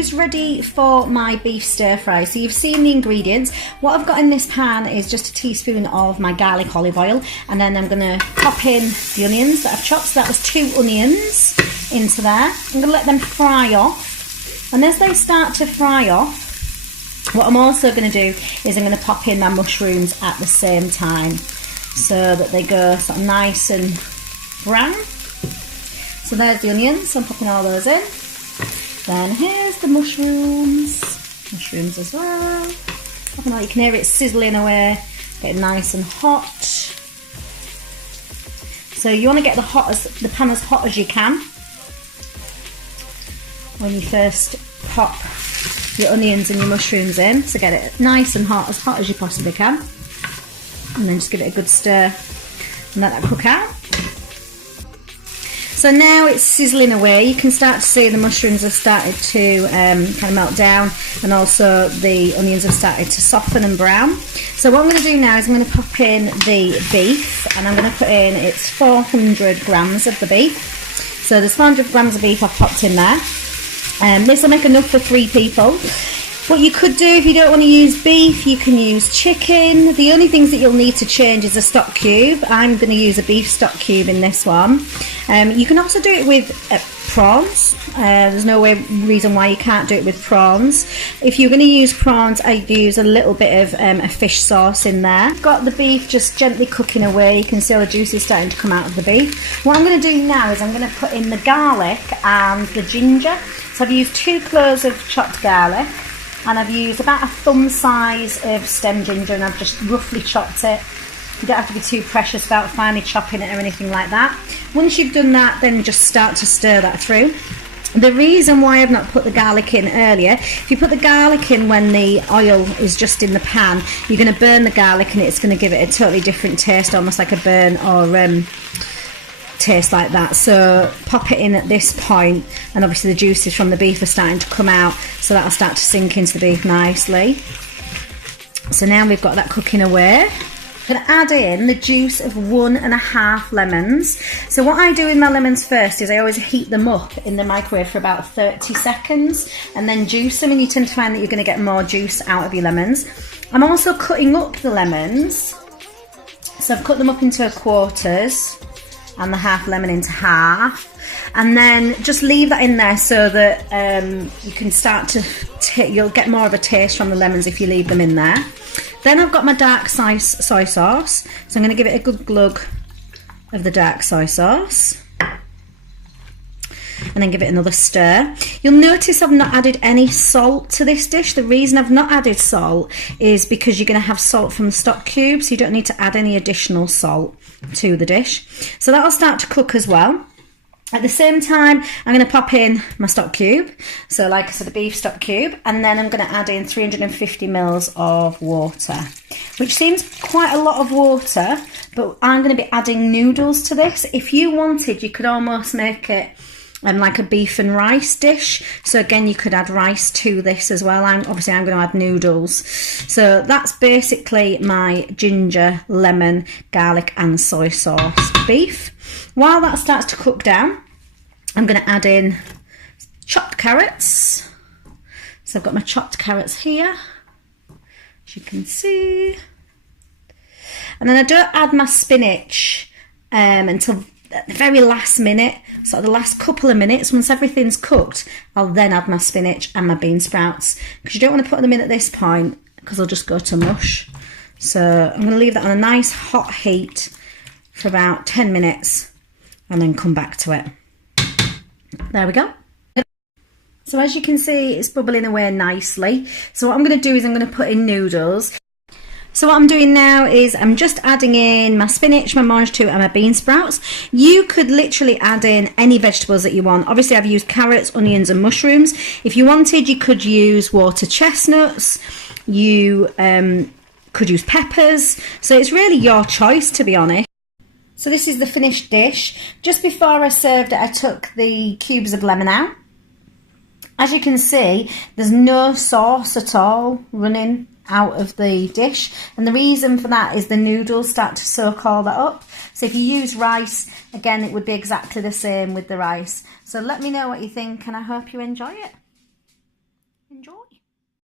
who's ready for my beef stir fry? So you've seen the ingredients. What I've got in this pan is just a teaspoon of my garlic olive oil, and then I'm going to pop in the onions that I've chopped. So that was 2 onions into there. I'm going to let them fry off, and as they start to fry off, what I'm also going to do is I'm going to pop in my mushrooms at the same time so that they go sort of nice and brown. So there's the onions, so I'm popping all those in. Then here's the mushrooms as well. You can hear it sizzling away, getting nice and hot. So you want to get the pan as hot as you can when you first pop your onions and your mushrooms in. So get it nice and hot, as hot as you possibly can. And then just give it a good stir and let that cook out. So now it's sizzling away. You can start to see the mushrooms have started to kind of melt down, and also the onions have started to soften and brown. So what I'm going to do now is I'm going to pop in the beef, and I'm going to put in, it's 400 grams of the beef. So there's 400 grams of beef I've popped in there. This will make enough for 3 people. What you could do if you don't want to use beef, you can use chicken. The only things that you'll need to change is a stock cube. I'm going to use a beef stock cube in this one. You can also do it with prawns. There's no reason why you can't do it with prawns. If you're going to use prawns, I'd use a little bit of a fish sauce in there. Got the beef just gently cooking away. You can see all the juices starting to come out of the beef. What I'm going to do now is I'm going to put in the garlic and the ginger. So I've used 2 cloves of chopped garlic, and I've used about a thumb size of stem ginger, and I've just roughly chopped it. You don't have to be too precious about finely chopping it or anything like that. Once you've done that, then just start to stir that through. The reason why I've not put the garlic in earlier, if you put the garlic in when the oil is just in the pan, you're going to burn the garlic and it's going to give it a totally different taste, almost like a burn or taste like that. So pop it in at this point, and obviously the juices from the beef are starting to come out, so that'll start to sink into the beef nicely. So now we've got that cooking away. I'm going to add in the juice of 1.5 lemons. So what I do with my lemons first is I always heat them up in the microwave for about 30 seconds and then juice them, and you tend to find that you're going to get more juice out of your lemons. I'm also cutting up the lemons, so I've cut them up into quarters and the half lemon into half, and then just leave that in there so that you can start to you'll get more of a taste from the lemons if you leave them in there. Then I've got my dark soy sauce, so I'm going to give it a good glug of the dark soy sauce and then give it another stir. You'll notice I've not added any salt to this dish. The reason I've not added salt is because you're going to have salt from the stock cube, so you don't need to add any additional salt to the dish. So that'll start to cook as well. At the same time, I'm going to pop in my stock cube, so like I said, a beef stock cube, and then I'm going to add in 350 mils of water, which seems quite a lot of water, but I'm going to be adding noodles to this. If you wanted, you could almost make it like a beef and rice dish. So again, you could add rice to this as well. Obviously I'm going to add noodles. So that's basically my ginger, lemon, garlic and soy sauce beef. While that starts to cook down, I'm going to add in chopped carrots. So I've got my chopped carrots here, as you can see. And then I don't add my spinach until the very last minute, so the last couple of minutes. Once everything's cooked, I'll then add my spinach and my bean sprouts, because you don't want to put them in at this point because they'll just go to mush. So I'm going to leave that on a nice hot heat for about 10 minutes and then come back to it. There we go. So as you can see, it's bubbling away nicely. So what I'm going to do is I'm going to put in noodles. So what I'm doing now is I'm just adding in my spinach, my mange tout and my bean sprouts. You could literally add in any vegetables that you want. Obviously I've used carrots, onions and mushrooms. If you wanted, you could use water chestnuts. You could use peppers. So it's really your choice, to be honest. So this is the finished dish. Just before I served it, I took the cubes of lemon out. As you can see, there's no sauce at all running out of the dish, and the reason for that is the noodles start to soak all that up. So if you use rice, again, it would be exactly the same with the rice. So let me know what you think, and I hope you enjoy it. enjoy.